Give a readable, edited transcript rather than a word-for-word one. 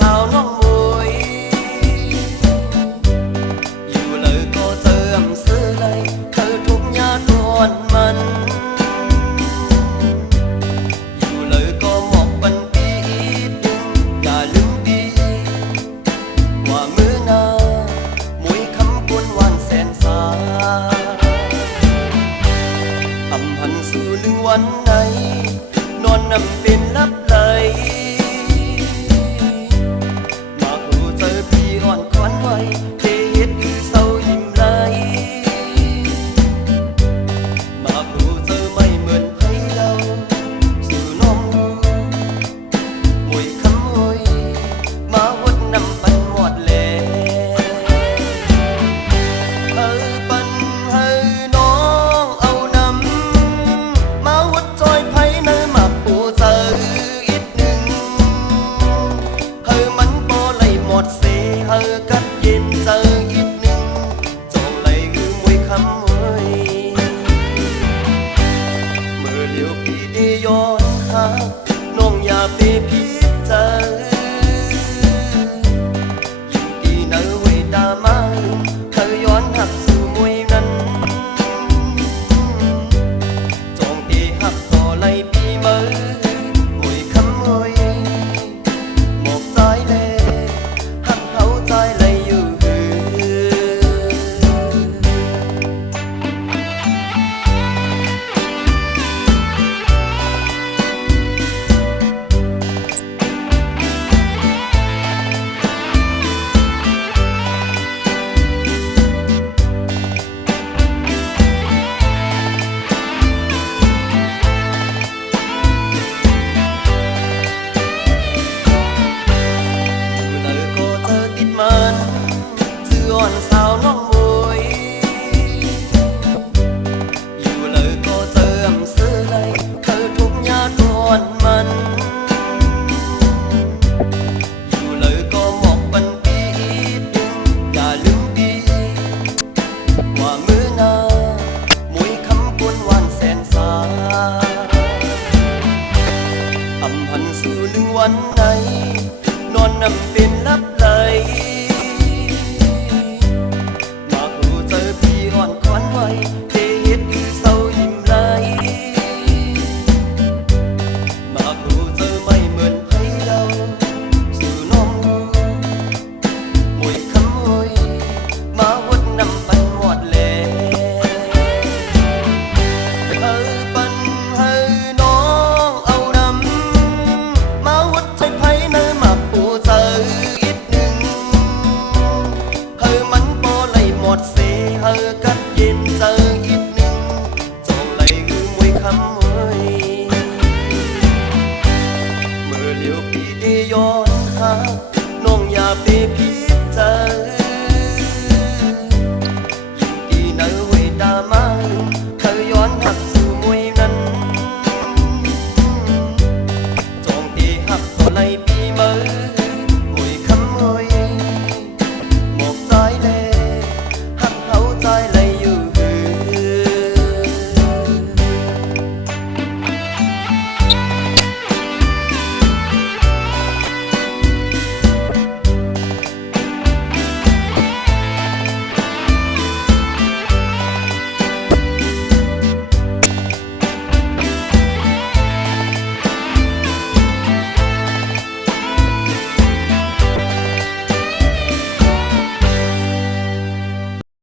สาวน้องมวยอยู่เลยก็เติมซื้อเลยเธอทุกยาตวนมันอยู่เลยก็หมอกบันปีดึงอย่าลืมดีว่ามือหน้ามวยคำกวนวันแสนสาอำพันสู่หนึ่งวันไหนนอนนำเป็นลับไหลควันไว้เทเฮ็ดคือเศร้ายิ้มไหลมาผู้เจอไม่เหมือนให้เราสู่น้องดูมวยคำมวยมาวัดนำปันหมดแลปันให้น้องเอานำมาวัดจอยไผ่เนื้อมาผู้เจออีกหนึ่งมันโปไหลหมดเสกัดเย็นเจออีกหนึ่งจองไหลคือมวยคำมวยเมื่อเลี้ยวพี่ได้ย้อนหาน้องอย่าไปพิจารยิ่งดีเนื้อเวดามาเธอย้อนหักสู่มวยนั้นจองที่หักต่อไหลปีเมื่อมวยคำมวยหมอกใจแลใจไหลอยู่สาวน้องมวยอยู่เลยก็เติมซื้อเลยเธอทุกยาตวนมันอยู่เลยก็หมอกบันปีดึงอย่าลืมดีว่ามือหน้ามวยคำกวนวันแสนสาอำพันสู่หนึ่งวันไหนนอนนำเป็นลับไหลควันไว้เทเฮ็ดคือเศร้ายิ้มไหลมาผู้เจอไม่เหมือนให้เราสู่น้องดูมวยคำมวยมาวัดนำปันหมดแลปันให้น้องเอานำมาวัดใจไผ่เนื้อมาผู้เจออีกหนึ่งมันโปไหลหมดเสกัดเย็นเจออีกหนึ่งจองไหลคือมวยคำมวยเมื่อเลี้ยวพี่ได้ย้อนหาน้องอย่าไปพิ